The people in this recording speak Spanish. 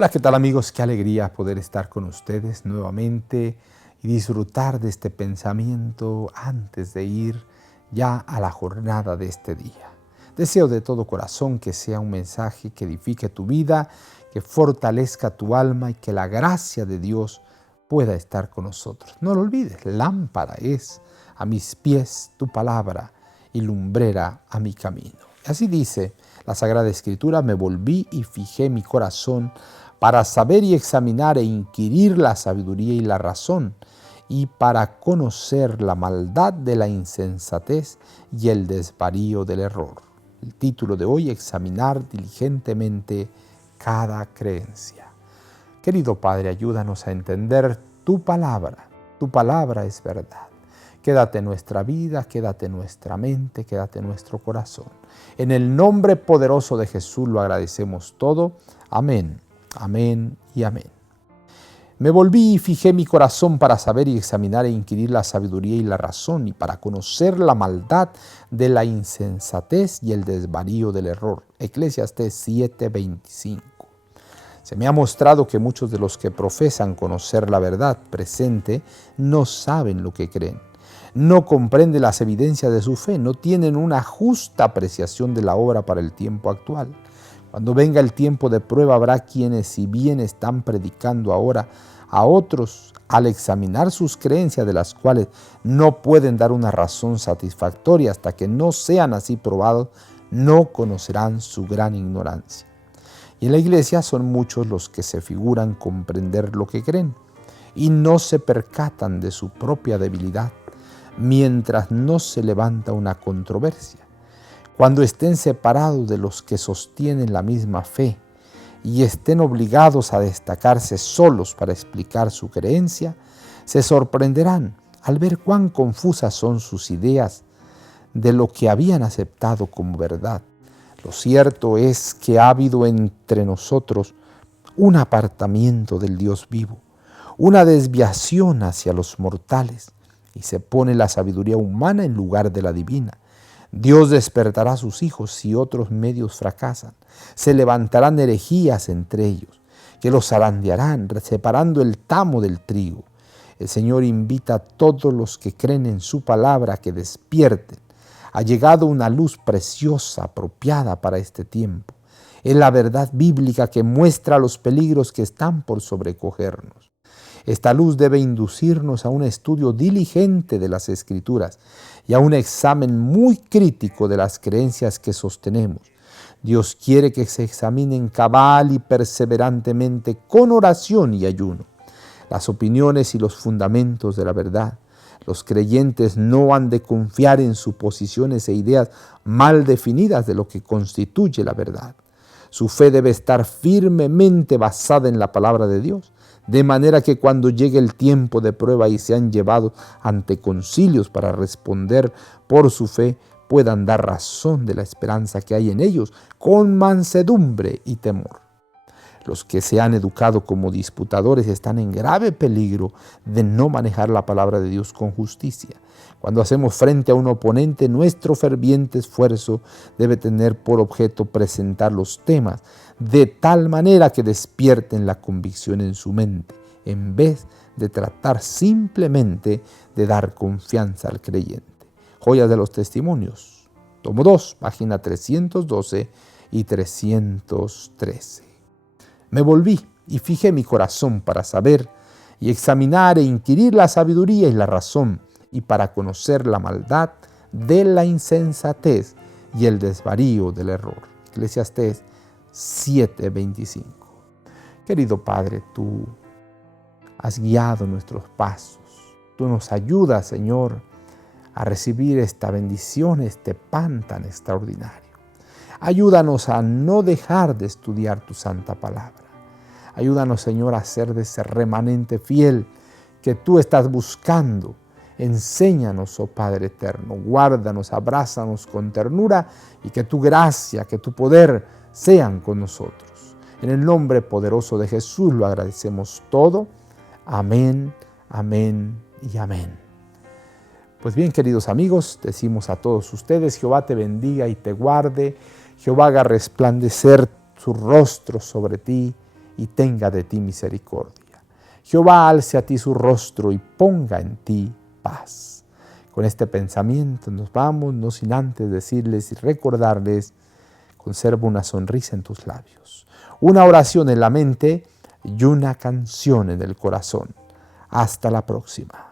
Hola, ¿qué tal amigos? Qué alegría poder estar con ustedes nuevamente y disfrutar de este pensamiento antes de ir ya a la jornada de este día. Deseo de todo corazón que sea un mensaje que edifique tu vida, que fortalezca tu alma y que la gracia de Dios pueda estar con nosotros. No lo olvides, lámpara es a mis pies tu palabra y lumbrera a mi camino. Así dice la Sagrada Escritura: me volví y fijé mi corazón para saber y examinar e inquirir la sabiduría y la razón, y para conocer la maldad de la insensatez y el desvarío del error. El título de hoy: examinar diligentemente cada creencia. Querido Padre, ayúdanos a entender tu palabra. Tu palabra es verdad. Quédate en nuestra vida, quédate en nuestra mente, quédate en nuestro corazón. En el nombre poderoso de Jesús lo agradecemos todo. Amén, amén y amén. Me volví y fijé mi corazón para saber y examinar e inquirir la sabiduría y la razón, y para conocer la maldad de la insensatez y el desvarío del error. Eclesiastés 7:25. Se me ha mostrado que muchos de los que profesan conocer la verdad presente no saben lo que creen. No comprenden las evidencias de su fe, no tienen una justa apreciación de la obra para el tiempo actual. Cuando venga el tiempo de prueba, habrá quienes, si bien están predicando ahora a otros, al examinar sus creencias, de las cuales no pueden dar una razón satisfactoria hasta que no sean así probados, no conocerán su gran ignorancia. Y en la iglesia son muchos los que se figuran comprender lo que creen y no se percatan de su propia debilidad, mientras no se levanta una controversia. Cuando estén separados de los que sostienen la misma fe y estén obligados a destacarse solos para explicar su creencia, se sorprenderán al ver cuán confusas son sus ideas de lo que habían aceptado como verdad. Lo cierto es que ha habido entre nosotros un apartamiento del Dios vivo, una desviación hacia los mortales, y se pone la sabiduría humana en lugar de la divina. Dios despertará a sus hijos si otros medios fracasan. Se levantarán herejías entre ellos, que los zarandearán, separando el tamo del trigo. El Señor invita a todos los que creen en su palabra a que despierten. Ha llegado una luz preciosa, apropiada para este tiempo. Es la verdad bíblica que muestra los peligros que están por sobrecogernos. Esta luz debe inducirnos a un estudio diligente de las Escrituras y a un examen muy crítico de las creencias que sostenemos. Dios quiere que se examinen cabal y perseverantemente con oración y ayuno las opiniones y los fundamentos de la verdad. Los creyentes no han de confiar en suposiciones e ideas mal definidas de lo que constituye la verdad. Su fe debe estar firmemente basada en la palabra de Dios, de manera que cuando llegue el tiempo de prueba y sean llevados ante concilios para responder por su fe, puedan dar razón de la esperanza que hay en ellos con mansedumbre y temor. Los que se han educado como disputadores están en grave peligro de no manejar la palabra de Dios con justicia. Cuando hacemos frente a un oponente, nuestro ferviente esfuerzo debe tener por objeto presentar los temas de tal manera que despierten la convicción en su mente, en vez de tratar simplemente de dar confianza al creyente. Joyas de los Testimonios, tomo 2, página 312 y 313. Me volví y fijé mi corazón para saber y examinar e inquirir la sabiduría y la razón, y para conocer la maldad de la insensatez y el desvarío del error. Eclesiastés 7:25. Querido Padre, tú has guiado nuestros pasos. Tú nos ayudas, Señor, a recibir esta bendición, este pan tan extraordinario. Ayúdanos a no dejar de estudiar tu santa palabra. Ayúdanos, Señor, a ser de ese remanente fiel que tú estás buscando. Enséñanos, oh Padre eterno, guárdanos, abrázanos con ternura, y que tu gracia, que tu poder sean con nosotros. En el nombre poderoso de Jesús lo agradecemos todo. Amén, amén y amén. Pues bien, queridos amigos, decimos a todos ustedes: Jehová te bendiga y te guarde. Jehová haga resplandecer su rostro sobre ti y tenga de ti misericordia. Jehová alce a ti su rostro y ponga en ti paz. Con este pensamiento nos vamos, no sin antes decirles y recordarles: conserva una sonrisa en tus labios, una oración en la mente y una canción en el corazón. Hasta la próxima.